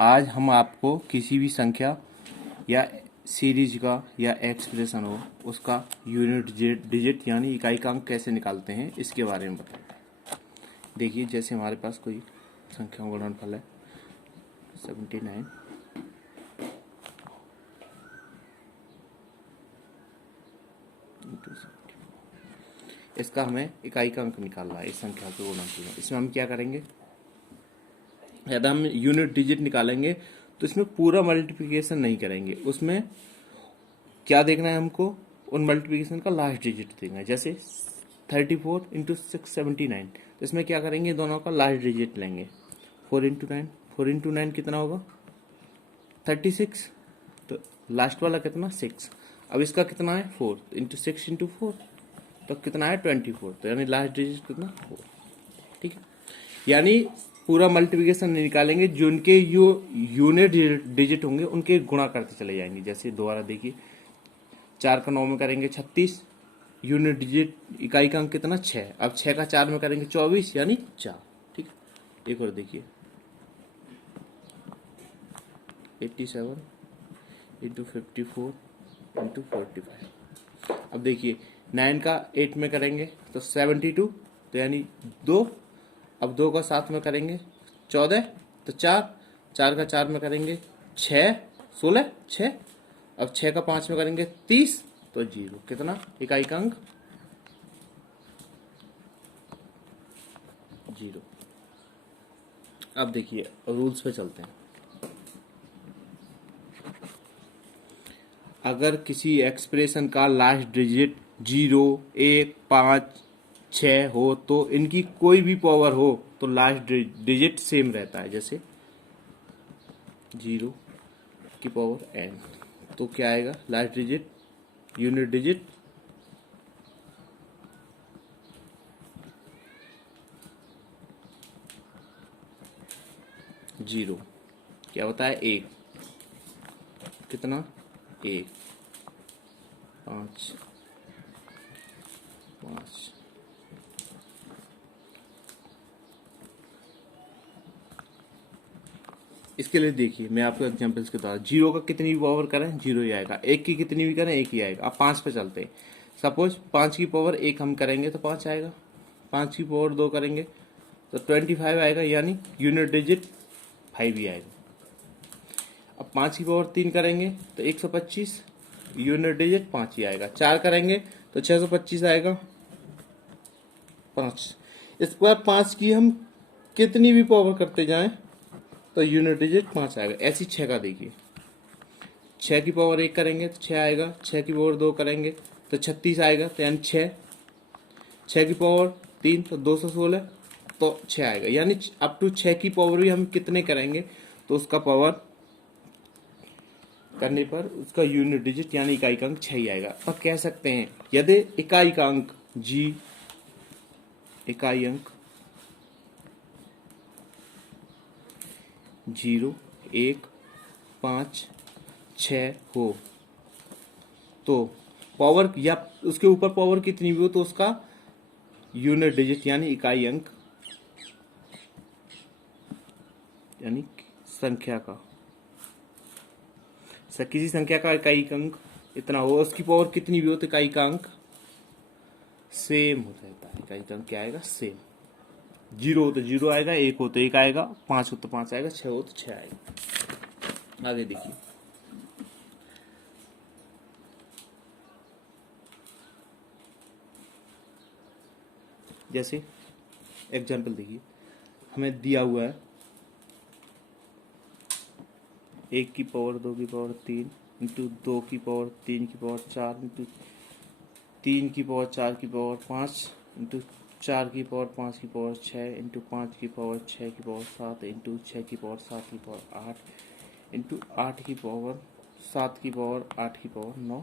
आज हम आपको किसी भी संख्या या सीरीज का या एक्सप्रेशन हो उसका यूनिट डिजिट यानी इकाई कैसे निकालते हैं इसके बारे में बताएंगे। देखिए, जैसे हमारे पास कोई संख्या गुणनफल है 79 इसका हमें इकाई का अंक निकालना है। इस संख्या के गुणनफल में इसमें हम क्या करेंगे, यदि हम यूनिट डिजिट निकालेंगे तो इसमें पूरा मल्टीप्लिकेशन नहीं करेंगे। उसमें क्या देखना है हमको, उन मल्टीप्लिकेशन का लास्ट डिजिट देखना है। जैसे 34 इंटू 679, तो इसमें क्या करेंगे, दोनों का लास्ट डिजिट लेंगे। 4 इंटू 9 कितना होगा 36, तो लास्ट वाला कितना 6। अब इसका कितना है 4 इंटू 6 इंटू 4, तो कितना है 24, तो यानी लास्ट डिजिट कितना 4। ठीक है, यानी पूरा मल्टीप्लिकेशन नहीं निकालेंगे, जो उनके यूनिट डिजिट होंगे उनके गुणा करते चले जाएंगे। जैसे दोबारा देखिए, 4 का 9 में करेंगे 36, यूनिट डिजिट इकाई का अंक कितना 6। अब 6 का 4 में करेंगे 24 यानी 4। ठीक है, एक और देखिए 87 इंटू 54 इंटू 45। अब देखिए 9 का 8 में करेंगे तो 72, तो यानी 2। अब 2 का 7 में करेंगे 14, तो 4 का 4 में करेंगे 6 16 6। अब 6 का 5 में करेंगे 30, तो 0। कितना इकाई का अंक 0। अब देखिए रूल्स पे चलते हैं। अगर किसी एक्सप्रेशन का लास्ट डिजिट 0 1 5 6 हो तो इनकी कोई भी पावर हो तो लास्ट डिजिट सेम रहता है। जैसे 0 की पावर n, तो क्या आएगा लास्ट डिजिट, यूनिट डिजिट 0। क्या होता है 1, कितना 1 5 5। इसके लिए देखिए, मैं आपको एग्जांपल्स के द्वारा 0 का कितनी भी पावर करें 0 ही आएगा, 1 की कितनी भी करें 1 ही आएगा। अब 5 पे चलते हैं। सपोज 5 की पावर 1 हम करेंगे तो 5 आएगा, 5 की पावर 2 करेंगे तो 25 आएगा, यानी यूनिट डिजिट 5 ही आएगा। अब 5 की पावर 3 करेंगे तो 125, यूनिट डिजिट 5 ही आएगा। 4 करेंगे तो 625 आएगा 5। इस बार 5 की हम कितनी भी पावर करते जाएं तो यूनिट डिजिट 5 आएगा। ऐसी 6 का देखिए, 6 की पावर 1 करेंगे तो 6 आएगा, 6 की पावर 2 करेंगे तो 36 आएगा, तो यानी 6। 6 की पावर 3 तो 216, तो 6 आएगा। यानी अप टू 6 की पावर भी हम कितने करेंगे तो उसका पावर करने पर उसका यूनिट डिजिट यानी इकाई का अंक 6 ही आएगा। अब कह सकते हैं यदि इकाई का अंक जी, इकाई अंक 0 1 5 6 हो तो पावर या उसके ऊपर पावर कितनी भी हो तो उसका यूनिट डिजिट यानी इकाई अंक यानी संख्या का किसी संख्या का इकाई अंक इतना हो, उसकी पावर कितनी भी हो तो इकाई का अंक सेम हो जाता है। इकाई का अंक क्या आएगा सेम। 0 हो तो 0 आएगा, 1 हो तो 1 आएगा, 5 हो तो 5 आएगा, 6 हो तो 6 आएगा। आगे देखिए, जैसे एग्जाम्पल देखिए, हमें दिया हुआ है 1 की पावर 2 की पावर 3 इंटू 2 की पावर 3 की पावर 4 इंटू 3 की पावर 4 की पावर 5 इंटू 4 की पावर 5 की पावर 6 इंटू 5 की पावर 6 की पावर 7 इंटू 6 की पावर 7 की पावर 8 इंटू 8 की पावर 7 की पावर 8 की पावर 9।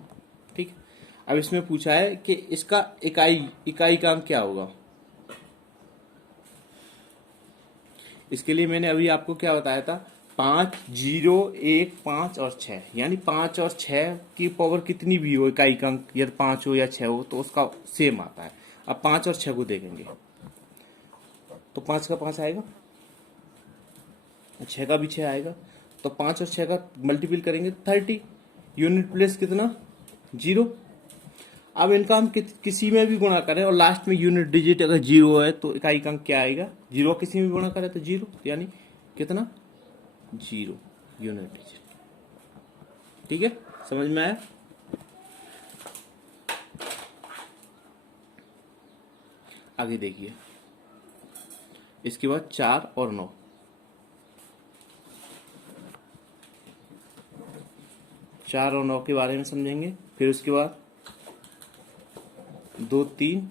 ठीक, अब इसमें पूछा है कि इसका इकाई का अंक क्या होगा। इसके लिए मैंने अभी आपको क्या बताया था, 5 0 1 5 और 6, यानी 5 और 6 की पावर कितनी भी हो इकाई का अंक, यदि 5 हो या 6 हो तो उसका सेम आता है। अब 5 और 6 को देखेंगे तो 5 का 5 आएगा, 6 का भी 6 आएगा, तो 5 और 6 का मल्टीपल करेंगे 30, यूनिट प्लेस कितना 0। अब इनका हम किसी में भी गुणा करें और लास्ट में यूनिट डिजिट अगर 0 है तो इकाई का अंक क्या आएगा, 0 किसी में भी गुणा करें तो 0, यानी कितना 0 यूनिट डिजिट। ठीक है, समझ में आया। आगे देखिए, इसके बाद 4 और 9, 4 और 9 के बारे में समझेंगे। फिर उसके बाद 2, 3,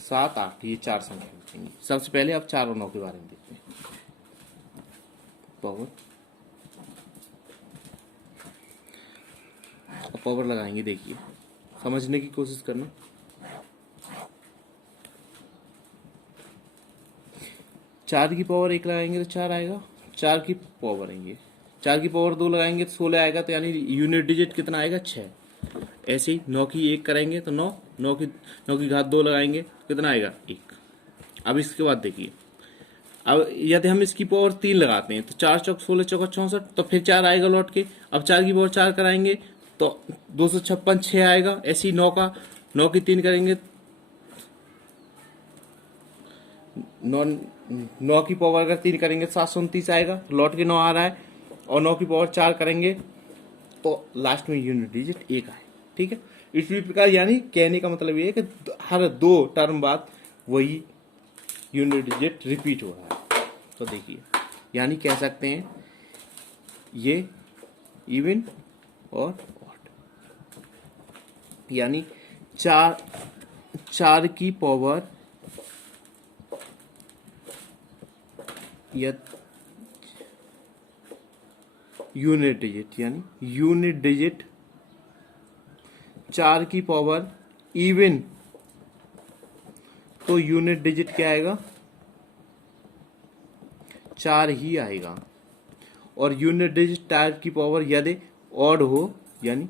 7, 8 ये 4 संख्या बचेंगी। सबसे पहले आप 4 और 9 के बारे में देखते हैं। पावर लगाएंगे, देखिए समझने की कोशिश करना। चार की पावर 1 लगाएंगे तो 4 आएगा, 4 की पावर आएंगे, 4 की पावर 2 लगाएंगे तो 16 आएगा, तो यानी यूनिट डिजिट कितना आएगा 6। ऐसे ही 9 की 1 करेंगे तो 9, 9 की घात 2 लगाएंगे तो कितना आएगा 1। अब इसके बाद देखिए, अब यदि हम इसकी पावर 3 लगाते हैं तो 4 चौक 16 चौका 64, तो फिर 4 आएगा लौट के। अब 4 की पावर 4 कराएंगे तो 256 6 आएगा। ऐसे ही 9 की 3 करेंगे, 9 की पावर अगर 3 करेंगे 729 आएगा, लौट के 9 आ रहा है। और 9 की पावर 4 करेंगे तो लास्ट में यूनिट डिजिट 1 आए। ठीक है, इसी प्रकार यानी कहने का मतलब ये है कि हर 2 टर्म बाद वही यूनिट डिजिट रिपीट हो रहा है। तो देखिए, यानी कह सकते हैं ये इवन और ऑड, यानी 4 की पावर या यूनिट डिजिट, यानी यूनिट डिजिट 4 की पावर इवन, तो यूनिट डिजिट क्या आएगा 4 ही आएगा। और यूनिट डिजिट 4 की पावर यदि ऑड हो, यानी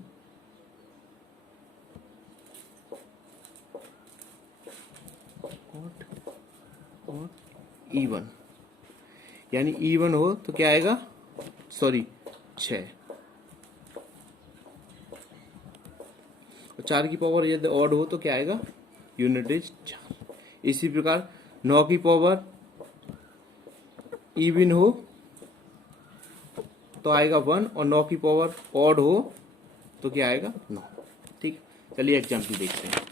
और इवन, यानी इवन हो तो क्या आएगा, सॉरी 6। और 4 की पावर यदि ऑड हो तो क्या आएगा, यूनिट डिजिट 4। इसी प्रकार 9 की पावर इवन हो तो आएगा 1, और 9 की पावर ऑड हो तो क्या आएगा 9। ठीक, चलिए एग्जाम्पल देखते हैं।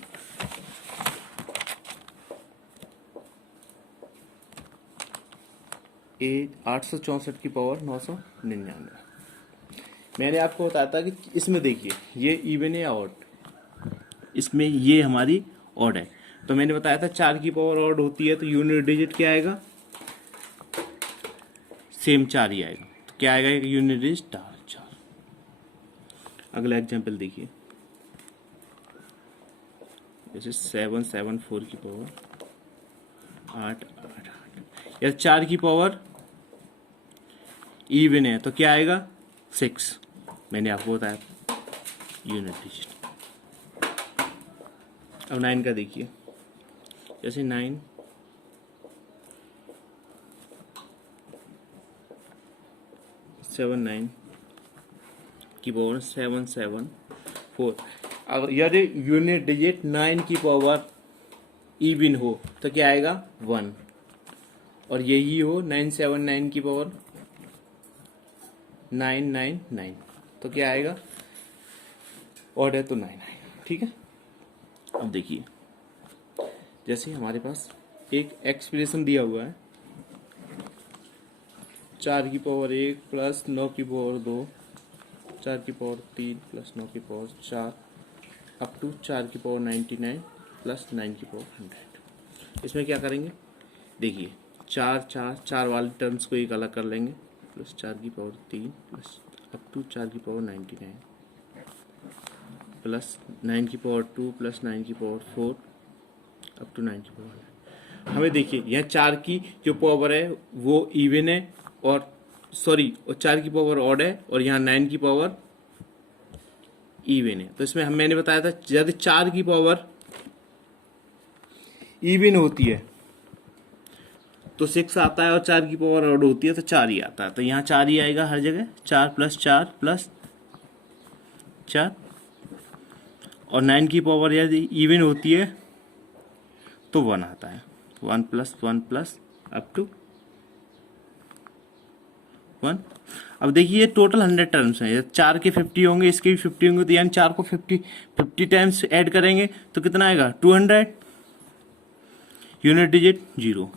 ए 864 की पावर 999। मैंने आपको बताया था कि इसमें देखिए ये इवन है या ऑड, इसमें ये हमारी ऑड है। तो मैंने बताया था 4 की पावर ऑड होती है तो यूनिट डिजिट क्या आएगा, सेम 4 ही आएगा। तो क्या आएगा, यूनिट डिजिट 4। अगला एग्जांपल देखिए, जैसे 774 की पावर 8 8 8, या 4 की पावर इवन है तो क्या आएगा 6। मैंने आपको बताया यूनिट डिजिट। अब 9 का देखिए, जैसे 9 79 की पावर 774। अगर यदि यूनिट डिजिट 9 की पावर इवन हो तो क्या आएगा 1, और यही हो 979 की पावर 999 तो क्या आएगा, ऑड है तो 9 आएगा। ठीक है, अब देखिए, जैसे हमारे पास एक एक्सप्रेशन दिया हुआ है, 4 की पावर 1 प्लस 9 की पावर 2, 4 की पावर 3 प्लस 9 की पावर 4, अप टू 4 की पावर 99 प्लस 9 की पावर 100। इसमें क्या करेंगे, देखिए 4 वाले टर्म्स को एक अलग कर लेंगे, प्लस 4 की पावर 3 प्लस अप टू 4 की पावर 99 प्लस 9 की पावर 2 प्लस 9 की पावर 4 अप टू 9 की पावर। हमें देखिए यहाँ 4 की जो पावर है वो इवन है, और सॉरी, और 4 की पावर ऑड है, और यहाँ 9 की पावर इवन है। तो इसमें मैंने बताया था यदि 4 की पावर इवन होती है तो 6 आता है और 4 की पावर ऑड होती है तो 4 ही आता है, तो यहाँ 4 ही आएगा हर जगह, 4 + 4 + 4। और 9 की पावर यदि इवन होती है तो 1 आता है, 1 + 1 + अप टू 1। अब देखिए टोटल 100 टर्म्स हैं, 4 के 50 होंगे, इसके भी 50 होंगे, तो यानी 4 को 50 टाइम्स ऐड करेंगे तो कितना आएगा 200। Unit digit 0।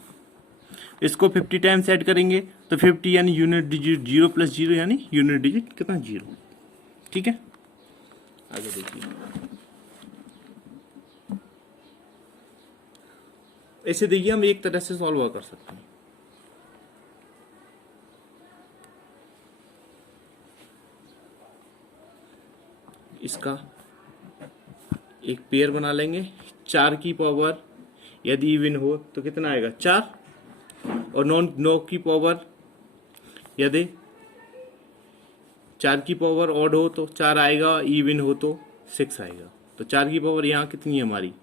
इसको 50 टाइम्स ऐड करेंगे तो 50 यानी यूनिट डिजिट 0 + 0 यानी यूनिट डिजिट कितना 0। ठीक है, आगे देखिए। ऐसे देखिए हम एक तरह से सॉल्व कर सकते हैं। इसका एक पेयर बना लेंगे, 4 की पावर यदि इवन हो तो कितना आएगा 4, और 9 की पावर यदि 4 की पावर ऑड हो तो 4 आएगा, इवन हो तो 6 आएगा। तो 4 की पावर यहाँ कितनी है हमारी,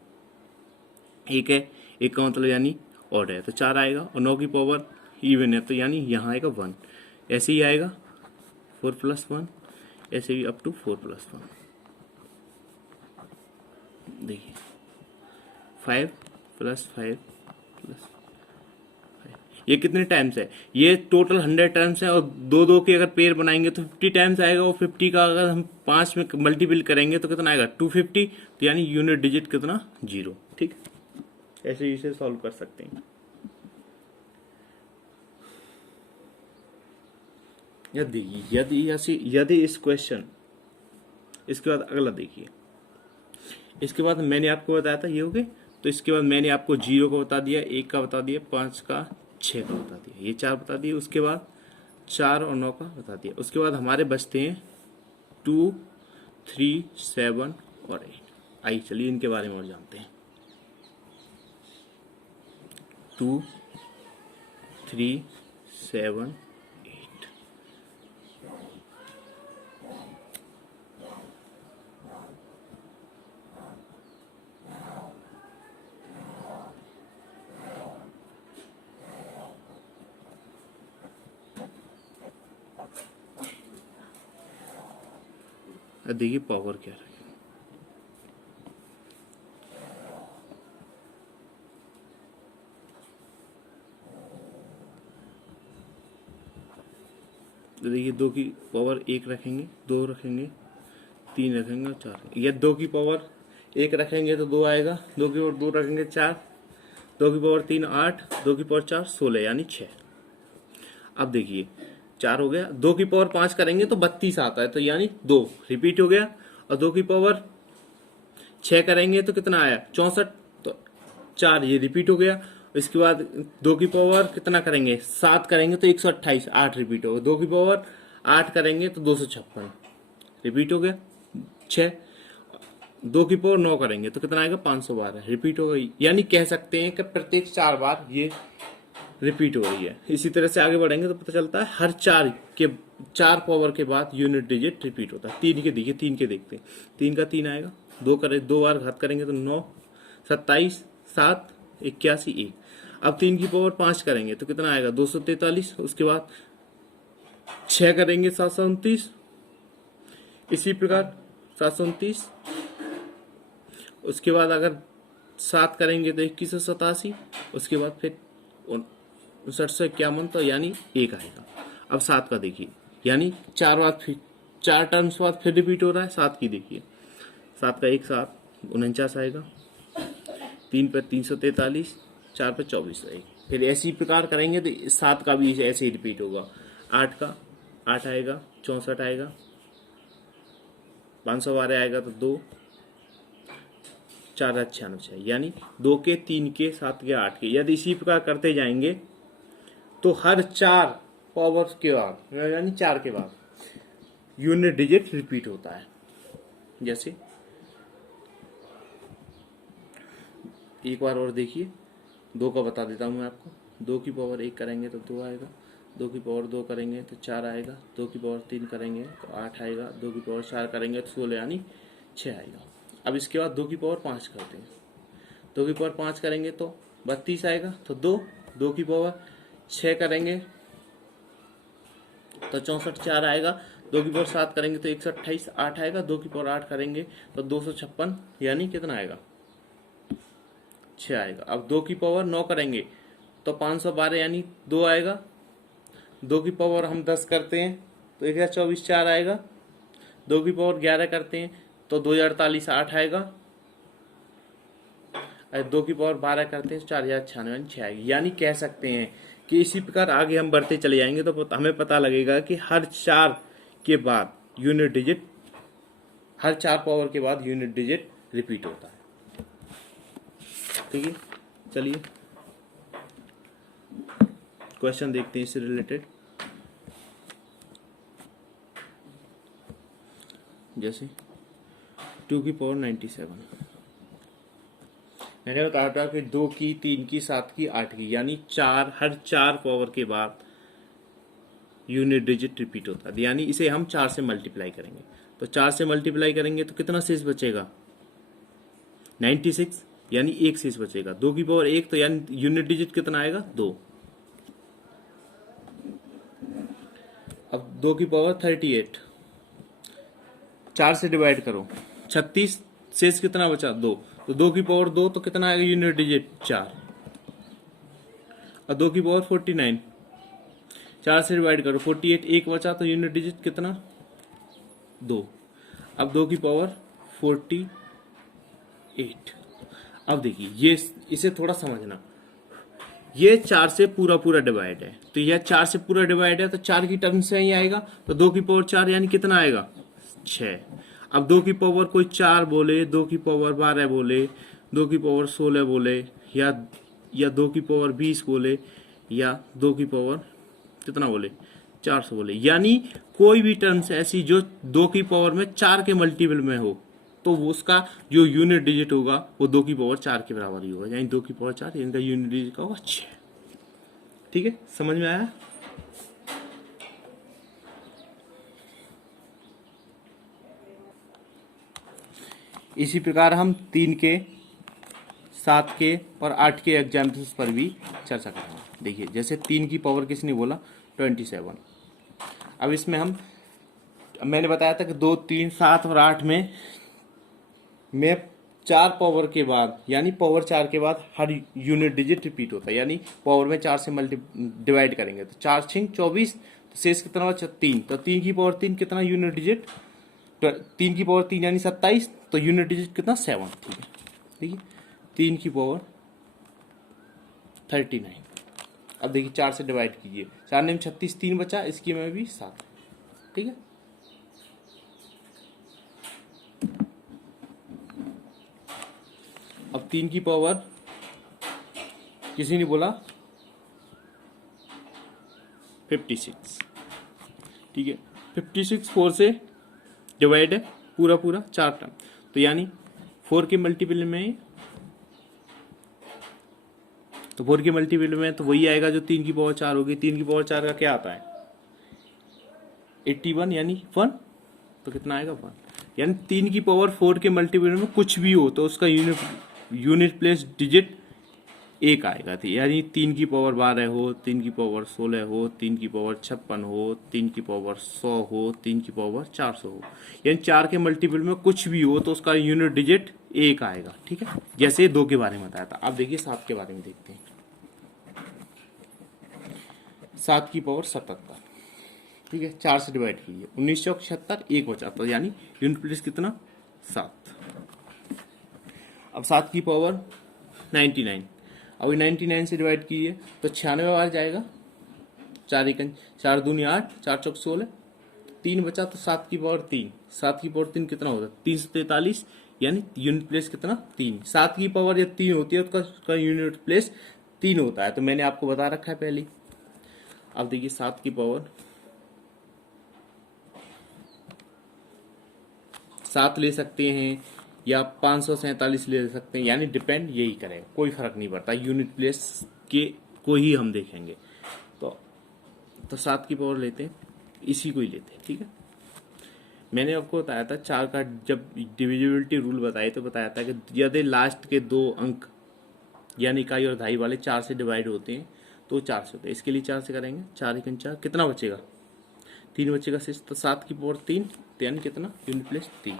1 है, 1 का मतलब यानी ऑड है तो 4 आएगा, और 9 की पावर इवन है तो यानी यहाँ आएगा 1। ऐसे ही आएगा 4 + 1, ऐसे ही अप टू 4 + 1। देखिए 5 + 5 + ये कितने टाइम्स है, ये टोटल 100 टाइम्स है, और दो दो के अगर पेयर बनाएंगे तो 50 टाइम्स आएगा, और 50 का अगर हम 5 में मल्टीपल करेंगे तो कितना आएगा 250, तो यानी यूनिट डिजिट कितना 0। ठीक, ऐसे इसे सॉल्व कर सकते हैं। यदि इस क्वेश्चन, इसके बाद अगला देखिए, इसके बाद मैंने आपको बताया था ये हो गए, तो इसके बाद मैंने आपको 0 का बता दिया, 1 का बता दिया, 5 का, 6 का बता दिया, ये 4 बता दिए। उसके बाद 4 और 9 का बता दिया। उसके बाद हमारे बचते हैं 2, 3, 7 और 8। आइए चलिए इनके बारे में और जानते हैं। 2, 3, 7, 8। देखिए पावर क्या है, तो देखिए 2 की पावर 1 रखेंगे, 2 रखेंगे, 3 रखेंगे और 4। या 2 की पावर 1 रखेंगे तो 2 आएगा, 2 की पावर 2 रखेंगे 4, 2 की पावर 3 8, 2 की पावर 4 16 यानी 6। अब देखिए 4 हो गया, 2 की पावर 5 करेंगे तो 32 आता है, तो यानी 2 रिपीट हो गया, और 2 की पावर 6 करेंगे तो कितना आया 64, तो 4 ये रिपीट हो गया। इसके बाद 2 की पावर कितना करेंगे 7 करेंगे तो 128, 8 रिपीट हो गया। 2 की पावर 8 करेंगे तो 256 रिपीट हो गया। 6, 2 की पावर 9 करेंगे तो कितना आएगा 512 रिपीट हो गई। यानी कह सकते हैं कि प्रत्येक 4 बार ये रिपीट हो रही है। इसी तरह से आगे बढ़ेंगे तो पता चलता है हर 4 पावर के बाद यूनिट डिजिट रिपीट होता है। 3 के देखिए, 3 के देखते हैं, 3 का 3 आएगा, 2 बार घात करेंगे तो 9, 27, 7, 81, 1। अब 3 की पावर 5 करेंगे तो कितना आएगा 243। उसके बाद 6 करेंगे 729, इसी प्रकार 729। उसके बाद अगर 7 करेंगे तो 2187। उसके बाद फिर 5951, तो यानी 1 आएगा। अब 7 का देखिए, यानी 4 टर्म्स बाद फिर रिपीट हो रहा है। 7 की देखिए, 7 का 1 7, 49 आएगा, 3 पे 343, 4 पे 24 आएगा। फिर ऐसी प्रकार करेंगे तो 7 का भी ऐसे ही रिपीट होगा। 8 का 8 आएगा, 64 आएगा, 512 आएगा तो 2, 4 96, यानी 2 के 3 के 7 के 8 के। यदि इसी प्रकार करते जाएंगे तो हर 4 पावर के बाद यानी 4 के बाद यूनिट डिजिट रिपीट होता है। जैसे एक बार और देखिए, 2 का बता देता हूं मैं आपको। 2 की पावर 1 करेंगे तो 2 आएगा, 2 की पावर 2 करेंगे तो 4 आएगा, 2 की पावर 3 करेंगे तो 8 आएगा, 2 की पावर 4 करेंगे तो 16 यानी 6 आएगा। अब इसके बाद 2 की पावर 5 करते हैं, 2 की पावर 5 करेंगे तो 32 आएगा, तो 2 2 की पावर 6 करेंगे तो 64 4 आएगा। 2 की पावर 7 करेंगे तो 128 8 आएगा। 2 की पावर 8 करेंगे तो 256 यानी कितना आएगा 6 आएगा। अब 2 की पावर 9 करेंगे तो 512 यानी 2 आएगा। 2 की पावर हम 10 करते हैं तो 1024 4 आएगा। 2 की पावर 11 करते हैं तो 2048 8 आएगा। 2 की पावर 12 करते हैं तो 4096 यानी 6 आएगी। यानी कह सकते हैं कि इसी प्रकार आगे हम बढ़ते चले जाएंगे तो हमें पता लगेगा कि हर 4 के बाद यूनिट डिजिट, हर 4 पावर के बाद यूनिट डिजिट रिपीट होता है। ठीक है, चलिए क्वेश्चन देखते हैं इससे रिलेटेड। जैसे 2 की पावर 97, मैंने बताया था कि 2 की 3 की 7 की 8 की यानी 4, हर 4 पावर के बाद यूनिट डिजिट रिपीट होता है। यानी इसे हम 4 से मल्टीप्लाई करेंगे तो 4 से मल्टीप्लाई करेंगे तो कितना शेष बचेगा 96 यानी 1 शेष बचेगा। 2 की पावर 1 तो यानी यूनिट डिजिट कितना आएगा 2। अब 2 की पावर 38, 4 से डिवाइड करो 36, शेष कितना बचा 2। तो 2 की पावर 2 तो कितना आएगा यूनिट डिजिट 4। और 2 की पावर 49, 4 से डिवाइड करो 48, 1 बचा तो यूनिट डिजिट कितना 2। अब 2 की पावर 48। अब देखिए ये इसे थोड़ा समझना, ये 4 से पूरा पूरा डिवाइड है तो यह 4 से पूरा डिवाइड है तो 4 की टर्म से ही आएगा। तो 2 की पावर 4 यानी कितना आएगा 6। अब 2 की पावर कोई 4 बोले, 2 की पावर 12 बोले, 2 की पावर 16 बोले या 2 की पावर 20 बोले या 2 की पावर कितना बोले 400 बोले, यानी कोई भी टर्म्स ऐसी जो 2 की पावर में 4 के मल्टीपल में हो तो वो उसका जो यूनिट डिजिट होगा वो 2 की पावर 4 के बराबर ही होगा। यानी 2 की पावर 4 इनका यूनिट डिजिट का होगा 6। ठीक है, समझ में आया। इसी प्रकार हम 3 के 7 के और 8 के एग्जाम्पल्स पर भी चर्चा करेंगे। देखिए जैसे 3 की पावर किसने बोला 27। अब इसमें मैंने बताया था कि 2 3 7 और 8 में 4 पावर के बाद यानी पावर 4 के बाद हर यूनिट डिजिट रिपीट होता है। यानी पावर में 4 से डिवाइड करेंगे तो 4 6 24, तो शेष कितना बचा 3। तो 3 की पावर 3 कितना यूनिट डिजिट 3 की पावर 3 यानी 27, तो यूनिट डिजिट कितना 7। ठीक है, ठीक है, 3 की पावर 39। अब देखिए 4 से डिवाइड कीजिए, 4 ने 36, 3 बचा, इसकी में भी 7। ठीक है, अब 3 की पावर किसी ने बोला 56। ठीक है, 56 4 से डिवाइड है पूरा पूरा 4 टर्म, तो यानी 4 के मल्टीपल में, तो 4 के मल्टीपल में तो वही आएगा जो 3 की पावर 4 होगी। 3 की पावर 4 का क्या आता है 81 यानी 1, तो कितना आएगा 1। यानी 3 की पावर 4 के मल्टीपल में कुछ भी हो तो उसका यूनिट प्लेस डिजिट 1 आएगा। यानी 3 की पावर 12 हो, 3 की पावर 16 हो, 3 की पावर 56 हो, 3 की पावर 100 हो, 3 की पावर 400 हो, यानी 4 के मल्टीपल में कुछ भी हो तो उसका यूनिट डिजिट 1 आएगा। ठीक है, जैसे 2 के बारे में बताया था। अब देखिए 7 के बारे में देखते हैं। 7 की पावर 77। ठीक है, 4 से डिवाइड कीजिए 19 चौक 76, 1 बचा तो यानी यूनिट प्लेस कितना 7। अब 7 की पावर 99, अब 99 से डिवाइड कीजिए तो 96 बार जाएगा। 4 1 4 दूनी 8, 4 चौक 16, 3 बचा तो 7 की पावर 3। 7 की पावर 3 कितना होता है 343, यानी यूनिट प्लेस कितना 3। 7 की पावर जब 3 होती है उसका यूनिट प्लेस 3 होता है, तो मैंने आपको बता रखा है पहले। अब देखिए 7 की पावर 7 ले सकते हैं या 547 ले सकते हैं, यानी डिपेंड यही करेगा, कोई फर्क नहीं पड़ता, यूनिट प्लेस के को ही हम देखेंगे। तो 7 की पावर लेते हैं, इसी को ही लेते हैं। ठीक है, मैंने आपको बताया था 4 का जब डिविजिबिलिटी रूल बताए तो बताया था कि यदि लास्ट के 2 अंक यानी इकाई और दहाई वाले 4 से डिवाइड होते हैं तो 4 से होता है। इसके लिए 4 से करेंगे, 4 एकम 4, कितना बचेगा, 3 बचेगा शेष, तो 7 की पावर 3, तो यानी कितना, यूनिट प्लेस 3।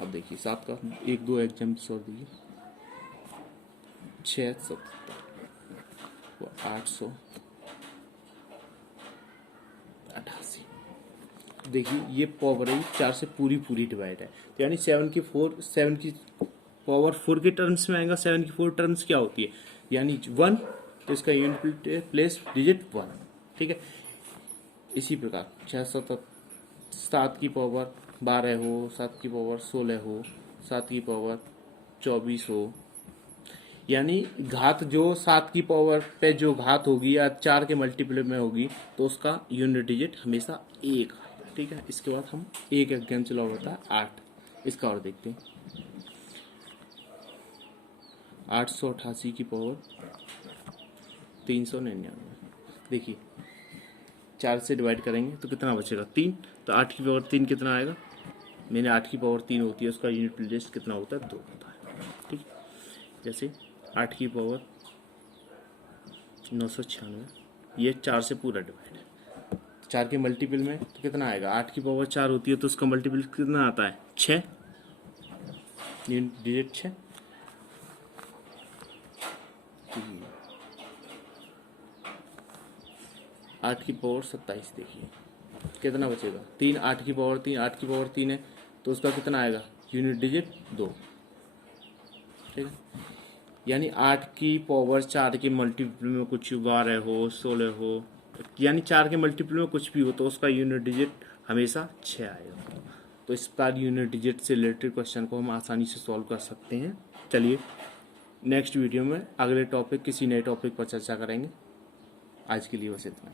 अब देखिए 7 का 1 2 एग्जाम्पल्स और दीजिए, 6 7 888। देखिए ये पावर है 4 से पूरी पूरी डिवाइड है, तो यानी 7 की पावर 4 के टर्म्स में आएगा। 7 की 4 टर्म्स क्या होती है, यानी 1, तो इसका यूनिट प्लेस डिजिट 1, ठीक है। इसी प्रकार 6 7 की पावर 12 हो, 7 की पावर 16 हो, 7 की पावर 24 हो, यानी घात जो 7 की पावर पे जो घात होगी या 4 के मल्टीपल में होगी, तो उसका यूनिट डिजिट हमेशा 1 आएगा, ठीक है। इसके बाद हम एक एग्जाम्पल और होता है 8, इसका और देखते हैं। 888 की पावर 399, देखिए 4 से डिवाइड करेंगे तो कितना बचेगा, 3, तो 8 की पावर 3 कितना आएगा, मैंने 8 की पावर 3 होती है, उसका यूनिट डिजिट कितना होता है, 2 होता है, ठीक। जैसे 8 की पावर 996, ये 4 से पूरा डिवाइड है, 4 के मल्टीपल में तो कितना आएगा, 8 की पावर 4 होती है तो उसका मल्टीपल कितना आता है, 6, यूनिट डिजिट 6। 8 की पावर 27, देखिए कितना बचेगा, 3, 8 की पावर 3, 8 की पावर 3 है तो उसका कितना आएगा, यूनिट डिजिट 2, ठीक है। यानी 8 की पावर 4 के मल्टीपल में कुछ 12 हो, 16 हो, यानी 4 के मल्टीपल में कुछ भी हो तो उसका यूनिट डिजिट हमेशा 6 आएगा। तो इस प्रकार यूनिट डिजिट से रिलेटेड क्वेश्चन को हम आसानी से सॉल्व कर सकते हैं। चलिए नेक्स्ट वीडियो में अगले टॉपिक, किसी नए टॉपिक पर चर्चा करेंगे। आज के लिए बस इतना।